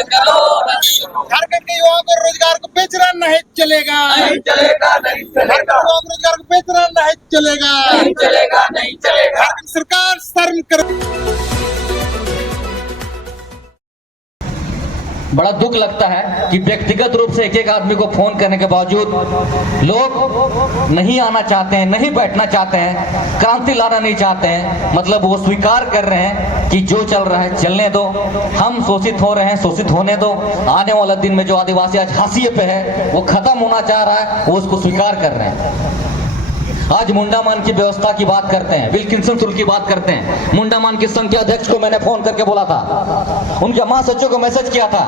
झारखंड के युवाओं को रोजगार को बेचना नहीं चलेगा, नहीं चलेगा, नहीं झारखंड चलेगा, के युवाओं को रोजगार को बेचना नहीं चलेगा। नहीं चलेगा, नहीं चलेगा। झारखंड सरकार शर्म कर। बड़ा दुख लगता है कि व्यक्तिगत रूप से एक एक आदमी को फोन करने के बावजूद लोग नहीं आना चाहते हैं, नहीं बैठना चाहते हैं, क्रांति लाना नहीं चाहते हैं। मतलब वो स्वीकार कर रहे हैं कि जो चल रहा है चलने दो, हम शोषित हो रहे हैं, शोषित होने दो। आने वाला दिन में जो आदिवासी आज हाशिए पे है वो खत्म होना चाह रहा है, वो उसको स्वीकार कर रहे हैं। आज मुंडामान की व्यवस्था की बात करते हैं, विल्किंसन शुल्क की बात करते हैं। मुंडामान के संघ के अध्यक्ष को मैंने फोन करके बोला था, उनके महासचिव को मैसेज किया था,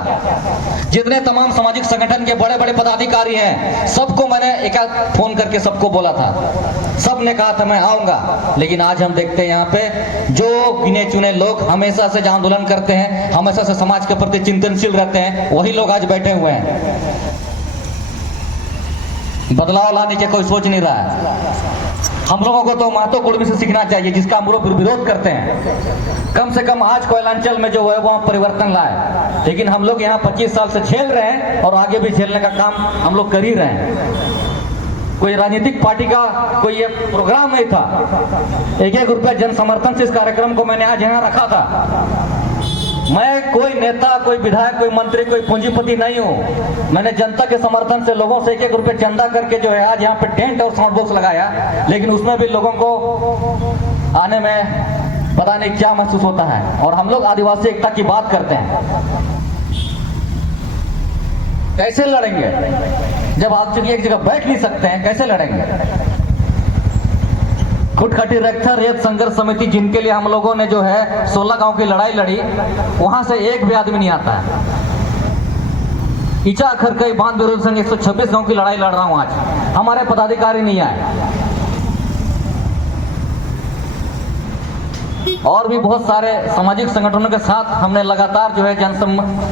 जितने तमाम सामाजिक संगठन के बड़े बड़े पदाधिकारी हैं सबको मैंने एक फोन करके सबको बोला था। सब ने कहा था मैं आऊंगा। लेकिन आज हम देखते हैं यहाँ पे जो गिने चुने लोग हमेशा से आंदोलन करते हैं, हमेशा से समाज के प्रति चिंतनशील रहते हैं, वही लोग आज बैठे हुए हैं। बदलाव लाने की कोई सोच नहीं रहा है। हम लोगों को तो महतो कुर्मी से सीखना चाहिए, जिसका हम लोग विरोध करते हैं। कम से कम आज कोयलांचल में जो है वो परिवर्तन लाए, लेकिन हम लोग यहाँ 25 साल से झेल रहे हैं और आगे भी झेलने का काम हम लोग कर ही रहे हैं। कोई राजनीतिक पार्टी का कोई ये प्रोग्राम नहीं था। 1-1 रुपया जन समर्थन से इस कार्यक्रम को मैंने आज यहाँ रखा था। मैं कोई नेता, कोई विधायक, कोई मंत्री, कोई पूंजीपति नहीं हूँ। मैंने जनता के समर्थन से लोगों से 1-1 रुपये चंदा करके जो है आज यहाँ पे टेंट और साउंड बॉक्स लगाया, लेकिन उसमें भी लोगों को आने में पता नहीं क्या महसूस होता है। और हम लोग आदिवासी एकता की बात करते हैं, कैसे लड़ेंगे जब आप एक जगह बैठ नहीं सकते हैं? कैसे लड़ेंगे? खुटखटी रक्षा रेत संघर्ष समिति, जिनके लिए हम लोगों ने जो है 16 गांव की लड़ाई लड़ी, वहां से एक भी आदमी नहीं आता है। इचा खरकई बांध विरोध संघ 126 गांव की लड़ाई लड़ रहा हूं आज, हमारे पदाधिकारी नहीं आए। और भी बहुत सारे सामाजिक संगठनों के साथ हमने लगातार जो है जन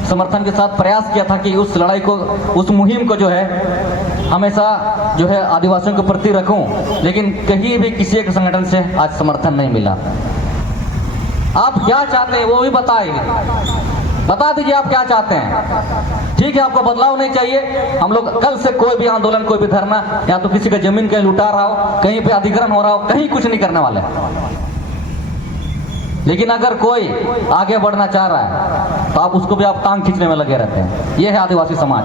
समर्थन के साथ प्रयास किया था कि उस लड़ाई को, उस मुहिम को जो है हमेशा जो है आदिवासियों के प्रति रखूं, लेकिन कहीं भी किसी एक संगठन से आज समर्थन नहीं मिला। आप क्या चाहते हैं वो भी बताइए, बता दीजिए आप क्या चाहते हैं। ठीक है, आपको बदलाव नहीं चाहिए। हम लोग कल से कोई भी आंदोलन, कोई भी धरना, या तो किसी का जमीन कहीं लुटा रहा हो, कहीं पे अधिग्रहण हो रहा हो, कहीं कुछ नहीं करने वाले। लेकिन अगर कोई आगे बढ़ना चाह रहा है तो आप उसको भी आप टांग खींचने में लगे रहते हैं। यह है आदिवासी समाज।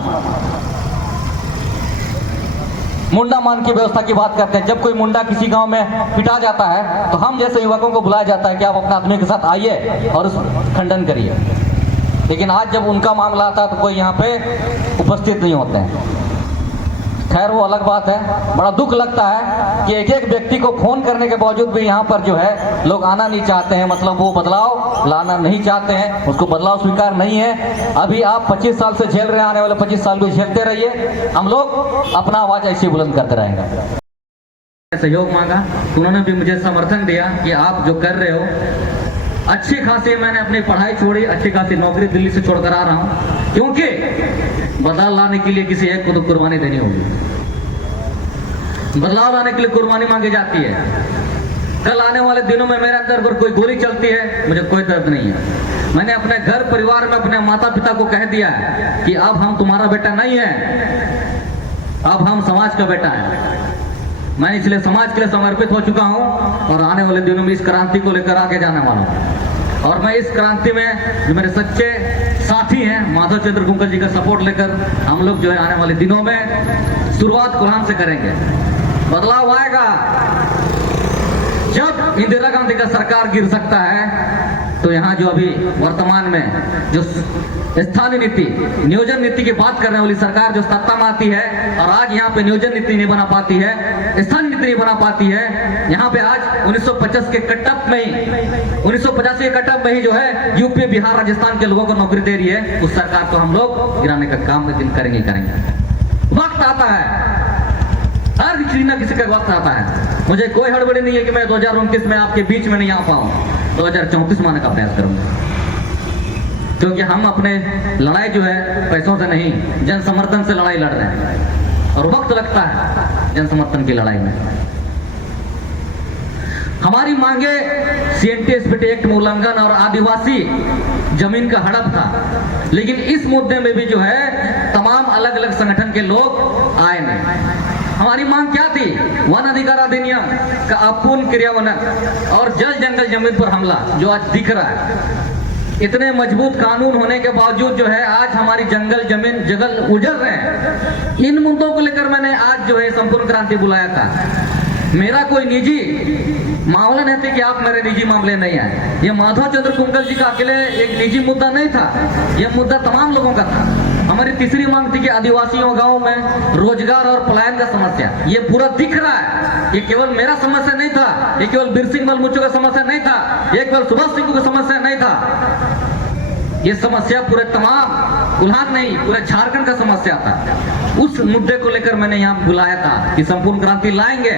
मुंडामान की व्यवस्था की बात करते हैं। जब कोई मुंडा किसी गांव में पिटा जाता है तो हम जैसे युवकों को बुलाया जाता है कि आप अपने आदमी के साथ आइए और उस खंडन करिए। लेकिन आज जब उनका मामला आता है तो कोई यहाँ पे उपस्थित नहीं होते हैं। खैर, वो अलग बात है। बड़ा दुख लगता है कि 1-1 व्यक्ति को फोन करने के बावजूद भी यहाँ पर जो है लोग आना नहीं चाहते हैं। मतलब वो बदलाव लाना नहीं चाहते हैं, उसको बदलाव स्वीकार नहीं है। अभी आप 25 साल से झेल रहे हैं, आने वाले 25 साल भी झेलते रहिए। हम लोग अपना आवाज ऐसे बुलंद करते रहेंगे। सहयोग मांगा, उन्होंने भी मुझे समर्थन दिया कि आप जो कर रहे हो अच्छी खासी। मैंने अपनी पढ़ाई छोड़ी, अच्छी खासी नौकरी दिल्ली से छोड़कर आ रहा हूँ, क्योंकि बदलाव लाने के लिए किसी एक को तो कुर्बानी देनी होगी। बदलाव लाने के लिए कुर्बानी मांगी जाती है। कल आने वाले दिनों में मेरे अंदर अगर कोई गोली चलती है, मुझे कोई दर्द नहीं है। मैंने अपने घर परिवार में अपने माता पिता को कह दिया है कि अब हम तुम्हारा बेटा नहीं है, अब हम समाज का बेटा है। मैं इसलिए समाज के लिए समर्पित हो चुका हूं और आने वाले दिनों में इस क्रांति को लेकर आगे जाने वाला हूं। और मैं इस क्रांति में जो मेरे सच्चे साथी हैं, माधव चंद्र कुंकल जी का सपोर्ट लेकर हम लोग जो है आने वाले दिनों में शुरुआत कोल्हान से करेंगे। बदलाव आएगा जब इंदिरा गांधी का सरकार गिर सकता है। तो यहाँ जो अभी वर्तमान में जो स्थानीय नीति, नियोजन नीति की बात करने वाली सरकार जो सत्ता में आती है और आज यहाँ पे नियोजन नीति नहीं बना पाती है, स्थानीय नीति नहीं बना पाती है। यहाँ पे आज 1950 के कटअप में ही, 1985 के कटअप में ही जो है यूपी, बिहार, राजस्थान के लोगों को नौकरी दे रही है। उस सरकार को हम लोग गिराने का काम करेंगे। वक्त आता है, हर किसी न किसी का वक्त आता है। मुझे कोई हड़बड़ी नहीं है कि मैं 2029 में आपके बीच में नहीं आ पाऊं, 2034 में आने का प्रयास करूंगा। क्योंकि हम अपने लड़ाई जो है पैसों से नहीं, जन समर्थन से लड़ाई लड़ रहे हैं और वक्त लगता है जन समर्थन की लड़ाई में। हमारी मांगे CNTSPT एक्ट में उल्लंघन और आदिवासी जमीन का हड़प था, लेकिन इस मुद्दे में भी जो है तमाम अलग अलग संगठन के लोग आए नहीं। हमारी मांग क्या थी? वन अधिकार अधिनियम का अपूर्ण क्रियान्वयन और जल जंगल जमीन पर हमला जो आज दिख रहा है। इतने मजबूत कानून होने के बावजूद जो है आज हमारी जंगल जमीन जगल उजड़ रहे हैं। इन मुद्दों को लेकर मैंने आज जो है संपूर्ण क्रांति बुलाया था। मेरा कोई निजी मामला नहीं था कि आप मेरे निजी मामले नहीं आए। ये माधव चंद्र कुंकल जी का अकेले एक निजी मुद्दा नहीं था, यह मुद्दा तमाम लोगों का था। हमारी तीसरी मांग थी कि आदिवासियों गांव में रोजगार और पलायन का समस्या, ये पूरा दिख रहा है। ये केवल मेरा समस्या नहीं था, ये केवल बीर सिंह मलमुचो का समस्या नहीं था, ये केवल सुभाष सिंह का समस्या नहीं था। ये समस्या पूरे तमाम उल्हान नहीं, पूरे झारखंड का समस्या था। उस मुद्दे को लेकर मैंने यहाँ बुलाया था कि संपूर्ण क्रांति लाएंगे।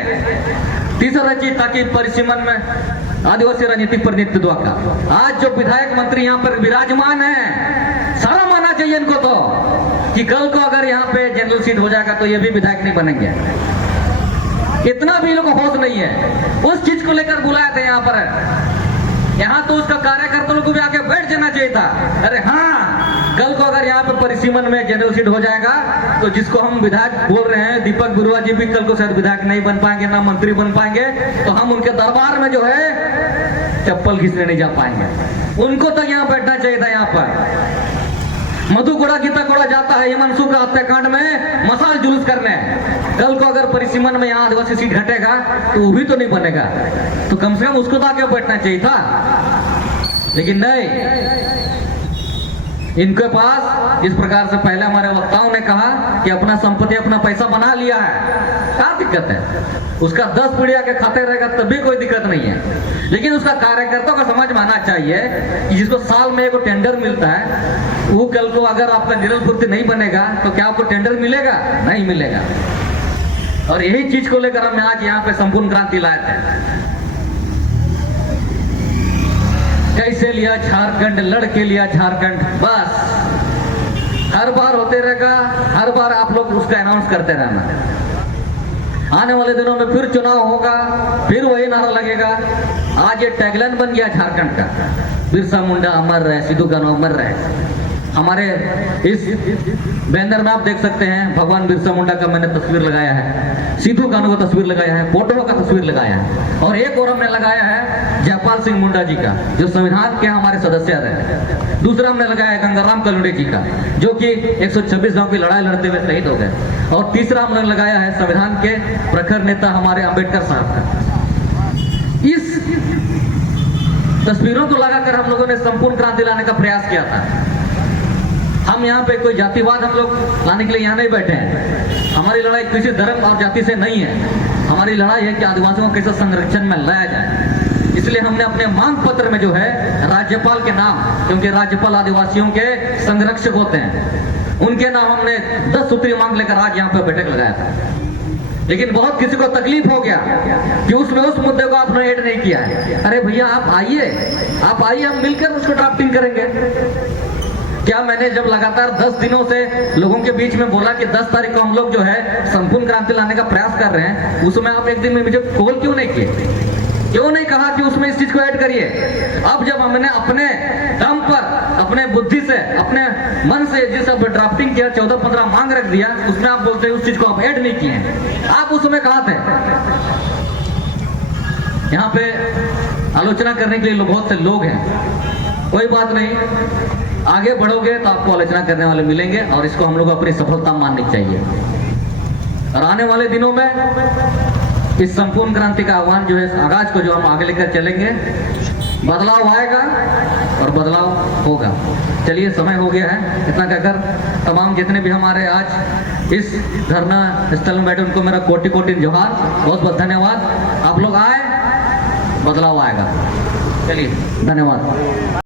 तीसरा चीज ताकि परिसीमन में आदिवासी राजनीतिक प्रतिनिधित्व का आज जो विधायक मंत्री यहाँ पर विराजमान है, शर्म आना चाहिए इनको तो कि कल को अगर यहाँ पे जनरल सीट हो जाएगा तो ये भी विधायक नहीं बनेंगे। इतना भी लोगों को होश नहीं है। उस चीज को लेकर बुलाया था यहाँ पर। यहाँ तो उसका कार्यकर्ता लोग भी आके बैठ जाना चाहिए था। अरे हाँ, कल को अगर यहाँ पे परिसीमन में जनरल सीट हो जाएगा तो जिसको हम विधायक बोल रहे हैं, दीपक बिरुआ जी भी कल को शायद विधायक नहीं बन पाएंगे, ना मंत्री बन पाएंगे, तो हम उनके दरबार में जो है चप्पल घिसने नहीं जा पाएंगे। उनको तो यहाँ बैठना चाहिए था। यहाँ पर मधुगुड़ा गीता कोड़ा जाता है हिमांशु का हत्याकांड में मसाल जुलूस करने। कल को अगर परिसीमन में यहाँ आदिवासी सीट घटेगा तो वो भी तो नहीं बनेगा, तो कम से कम उसको तो आके बैठना चाहिए था। लेकिन नहीं, इनके पास जिस प्रकार से पहले हमारे वक्ताओं ने कहा कि अपना संपत्ति अपना पैसा बना लिया है, क्या दिक्कत है? उसका 10 पीढ़िया के खाते रहेगा तब भी कोई दिक्कत नहीं है। लेकिन उसका कार्यकर्ताओं का समझ में आना चाहिए कि जिसको साल में एक टेंडर मिलता है, वो कल को अगर आपका जनरल पूर्ति नहीं बनेगा तो क्या आपको टेंडर मिलेगा? नहीं मिलेगा। और यही चीज को लेकर हमने आज यहाँ पे संपूर्ण क्रांति लाए थे। कैसे लिया झारखंड, लड़के लिया झारखंड, बस हर बार होते रहेगा। हर बार आप लोग उसका अनाउंस करते रहना। आने वाले दिनों में फिर चुनाव होगा, फिर वही नारा लगेगा। आज ये टैगलाइन बन गया झारखंड का, बिरसा मुंडा अमर रहे, सिद्धू कान्हू अमर रहे। हमारे इस बैनर में आप देख सकते हैं भगवान बिरसा मुंडा का मैंने तस्वीर लगाया है, सिद्धू कान्हू का तस्वीर लगाया है, फोटो का तस्वीर लगाया है, और एक और हमने लगाया है जयपाल सिंह मुंडा जी का जो संविधान के हमारे सदस्य रहे। दूसरा हमने लगाया है गंगाराम कलुड़े जी का जो कि 126 गांव की लड़ाई लड़ते हुए शहीद हो गए। और तीसरा हमने लगाया है संविधान के प्रखर नेता हमारे अंबेडकर साहब का। इस तस्वीरों को लगाकर हम लोगों ने संपूर्ण क्रांति लाने का प्रयास किया था। हम यहाँ पे कोई जातिवाद हम लोग लाने के लिए यहाँ नहीं बैठे हैं। हमारी लड़ाई किसी धर्म और जाति से नहीं है। हमारी लड़ाई है कि आदिवासियों को कैसे संरक्षण में लाया जाए। इसलिए हमने अपने मांग पत्र में जो है राज्यपाल के नाम, क्योंकि राज्यपाल आदिवासियों के संरक्षक होते हैं, उनके नाम हमने 10 सूत्रीय मांग लेकर आज यहाँ पे बैठक लगाया था। लेकिन बहुत किसी को तकलीफ हो गया कि उसमें उस मुद्दे को आपने ऐड नहीं किया है। अरे भैया आप आइए, हम मिलकर उसको ड्राफ्टिंग करेंगे। क्या मैंने जब लगातार 10 दिनों से लोगों के बीच में बोला कि 10 तारीख को हम लोग जो है संपूर्ण क्रांति लाने का प्रयास कर रहे हैं, उसमें आप एक दिन में मुझे कॉल क्यों नहीं किए? क्यों नहीं कहा कि उसमें इस चीज को ऐड करिए? अब जब हमने अपने दम पर, अपने बुद्धि से, अपने मन से जिस अब ड्राफ्टिंग किया, 14-15 मांग रख दिया, उसमें आप बोलते हैं उस चीज को आप ऐड नहीं किए। आप उसमें कहाँ थे? यहाँ पे आलोचना करने के लिए बहुत से लोग हैं। कोई बात नहीं, आगे बढ़ोगे तो आपको आलोचना करने वाले मिलेंगे और इसको हम लोग अपनी सफलता माननी चाहिए। और आने वाले दिनों में इस संपूर्ण क्रांति का आह्वान जो है, आगाज को जो हम आगे लेकर चलेंगे, बदलाव आएगा और बदलाव होगा। चलिए समय हो गया है, इतना कहकर तमाम जितने भी हमारे आज इस धरना स्थल में बैठे उनको मेरा कोटि कोटि जोहार, बहुत बहुत धन्यवाद। आप लोग आए, बदलाव आएगा। चलिए धन्यवाद।